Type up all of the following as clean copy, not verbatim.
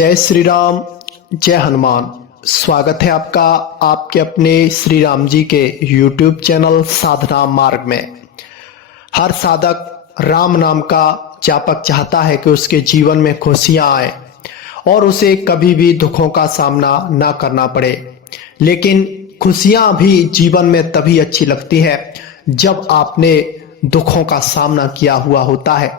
जय श्री राम, जय हनुमान। स्वागत है आपका आपके अपने श्री राम जी के YouTube चैनल साधना मार्ग में। हर साधक राम नाम का जापक चाहता है कि उसके जीवन में खुशियां आए और उसे कभी भी दुखों का सामना ना करना पड़े। लेकिन खुशियां भी जीवन में तभी अच्छी लगती है जब आपने दुखों का सामना किया हुआ होता है।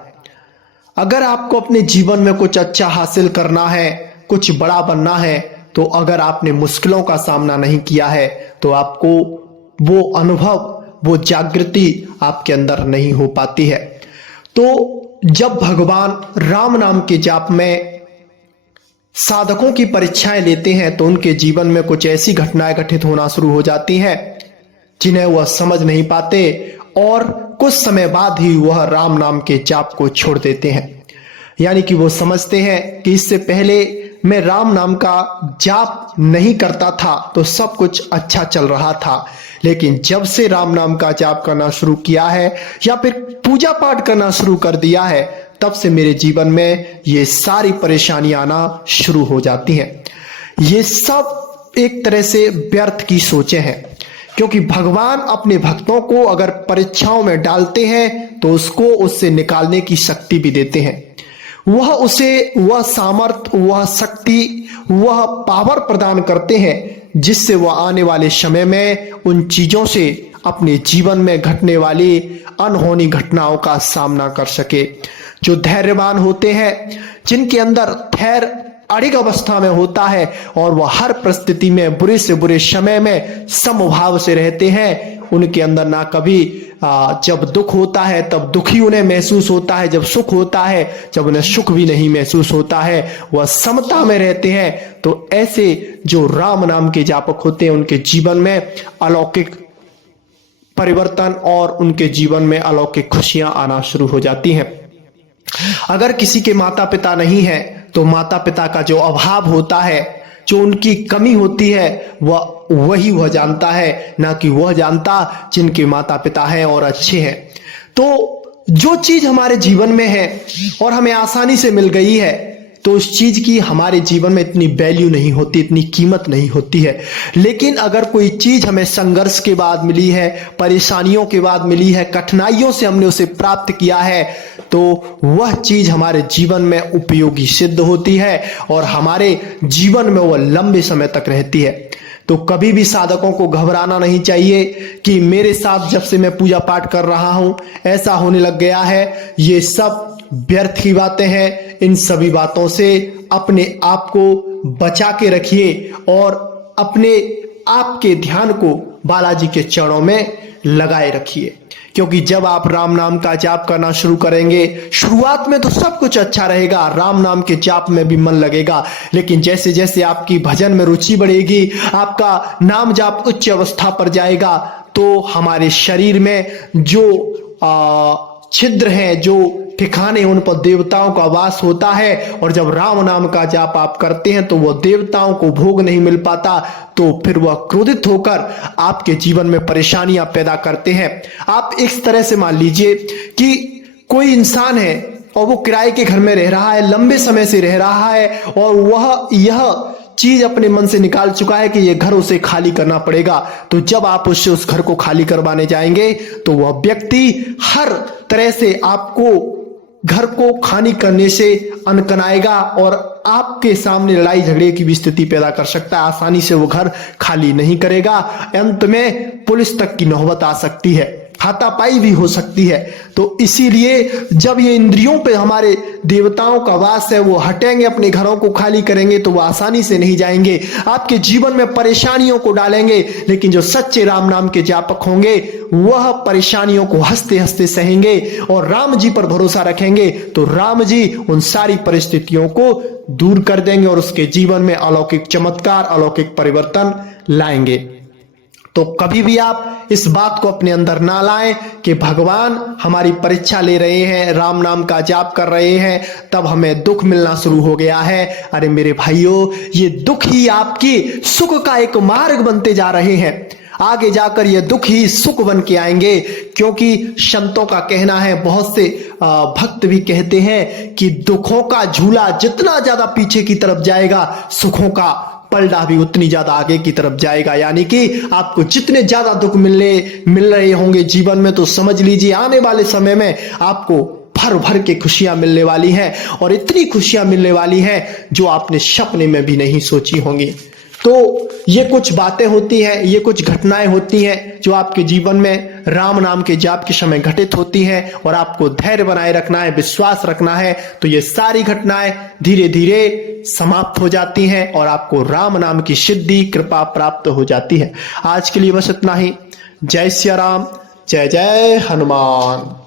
अगर आपको अपने जीवन में कुछ अच्छा हासिल करना है, कुछ बड़ा बनना है, तो अगर आपने मुश्किलों का सामना नहीं किया है तो आपको वो अनुभव, वो जागृति आपके अंदर नहीं हो पाती है। तो जब भगवान राम नाम के जाप में साधकों की परीक्षाएं लेते हैं तो उनके जीवन में कुछ ऐसी घटनाएं घटित होना शुरू हो जाती हैं जिन्हें वह समझ नहीं पाते और कुछ समय बाद ही वह राम नाम के जाप को छोड़ देते हैं। यानी कि वो समझते हैं कि इससे पहले मैं राम नाम का जाप नहीं करता था तो सब कुछ अच्छा चल रहा था, लेकिन जब से राम नाम का जाप करना शुरू किया है या फिर पूजा पाठ करना शुरू कर दिया है तब से मेरे जीवन में ये सारी परेशानियां आना शुरू हो जाती हैं। ये सब एक तरह से व्यर्थ की सोचें हैं, क्योंकि भगवान अपने भक्तों को अगर परीक्षाओं में डालते हैं तो उससे निकालने की शक्ति भी देते हैं। वह सामर्थ, वह शक्ति, वह पावर प्रदान करते हैं जिससे वह आने वाले समय में उन चीजों से अपने जीवन में घटने वाली अनहोनी घटनाओं का सामना कर सके। जो धैर्यवान होते हैं, जिनके अंदर धैर्य अड़िग अवस्था में होता है और वह हर परिस्थिति में, बुरे से बुरे समय में समभाव से रहते हैं, उनके अंदर ना कभी जब दुख होता है तब दुखी उन्हें महसूस होता है, जब सुख होता है जब उन्हें सुख भी नहीं महसूस होता है, वह समता में रहते हैं। तो ऐसे जो राम नाम के जापक होते हैं उनके जीवन में अलौकिक परिवर्तन और उनके जीवन में अलौकिक खुशियां आना शुरू हो जाती हैं। अगर किसी के माता पिता नहीं है तो माता पिता का जो अभाव होता है, जो उनकी कमी होती है, वह जानता है, ना कि वह जानता जिनके माता पिता हैं और अच्छे हैं। तो जो चीज हमारे जीवन में है और हमें आसानी से मिल गई है तो उस चीज की हमारे जीवन में इतनी वैल्यू नहीं होती, इतनी कीमत नहीं होती है। लेकिन अगर कोई चीज हमें संघर्ष के बाद मिली है, परेशानियों के बाद मिली है, कठिनाइयों से हमने उसे प्राप्त किया है, तो वह चीज हमारे जीवन में उपयोगी सिद्ध होती है और हमारे जीवन में वह लंबे समय तक रहती है। तो कभी भी साधकों को घबराना नहीं चाहिए कि मेरे साथ जब से मैं पूजा पाठ कर रहा हूं ऐसा होने लग गया है। ये सब व्यर्थ की बातें हैं। इन सभी बातों से अपने आप को बचा के रखिए और अपने आप के ध्यान को बालाजी के चरणों में लगाए रखिए, क्योंकि जब आप राम नाम का जाप करना शुरू करेंगे, शुरुआत में तो सब कुछ अच्छा रहेगा, राम नाम के जाप में भी मन लगेगा, लेकिन जैसे जैसे आपकी भजन में रुचि बढ़ेगी, आपका नाम जाप उच्च अवस्था पर जाएगा, तो हमारे शरीर में जो छिद्र हैं, जो ठिकाने, उन पर देवताओं का वास होता है। और जब राम नाम का जाप आप करते हैं तो वह देवताओं को भोग नहीं मिल पाता, तो फिर वह क्रोधित होकर आपके जीवन में परेशानियां पैदा करते हैं। आप इस तरह से मान लीजिए कि कोई इंसान है और वो किराए के घर में रह रहा है, लंबे समय से रह रहा है और वह यह चीज अपने मन से निकाल चुका है कि ये घर उसे खाली करना पड़ेगा। तो जब आप उससे उस घर को खाली करवाने जाएंगे तो वह व्यक्ति हर तरह से आपको घर को खाली करने से अनकनाएगा और आपके सामने लड़ाई झगड़े की भी स्थिति पैदा कर सकता है। आसानी से वो घर खाली नहीं करेगा, अंत में पुलिस तक की नौबत आ सकती है, हाथापाई भी हो सकती है। तो इसीलिए जब ये इंद्रियों पे हमारे देवताओं का वास है, वो हटेंगे, अपने घरों को खाली करेंगे, तो वो आसानी से नहीं जाएंगे, आपके जीवन में परेशानियों को डालेंगे। लेकिन जो सच्चे राम नाम के जापक होंगे वह परेशानियों को हंसते हंसते सहेंगे और राम जी पर भरोसा रखेंगे, तो राम जी उन सारी परिस्थितियों को दूर कर देंगे और उसके जीवन में अलौकिक चमत्कार, अलौकिक परिवर्तन लाएंगे। तो कभी भी आप इस बात को अपने अंदर ना लाएं कि भगवान हमारी परीक्षा ले रहे हैं, राम नाम का जाप कर रहे हैं, तब हमें दुख मिलना शुरू हो गया है। अरे मेरे भाइयों, ये दुख ही आपकी सुख का एक मार्ग बनते जा रहे हैं। आगे जाकर ये दुख ही सुख बन के आएंगे। क्योंकि संतों का कहना है, बहुत से भक्त भी कहते हैं कि दुखों का झूला जितना ज्यादा पीछे की तरफ जाएगा, सुखों का पलड़ा भी उतनी ज्यादा आगे की तरफ जाएगा। यानी कि आपको जितने ज्यादा दुख मिल रहे होंगे जीवन में, तो समझ लीजिए आने वाले समय में आपको भर भर के खुशियां मिलने वाली हैं, और इतनी खुशियां मिलने वाली हैं जो आपने सपने में भी नहीं सोची होंगी। तो ये कुछ बातें होती हैं, ये कुछ घटनाएं होती हैं जो आपके जीवन में राम नाम के जाप के समय घटित होती हैं, और आपको धैर्य बनाए रखना है, विश्वास रखना है। तो ये सारी घटनाएं धीरे धीरे समाप्त हो जाती हैं और आपको राम नाम की सिद्धि कृपा प्राप्त हो जाती है। आज के लिए बस इतना ही। जय सिया राम, जय जय हनुमान।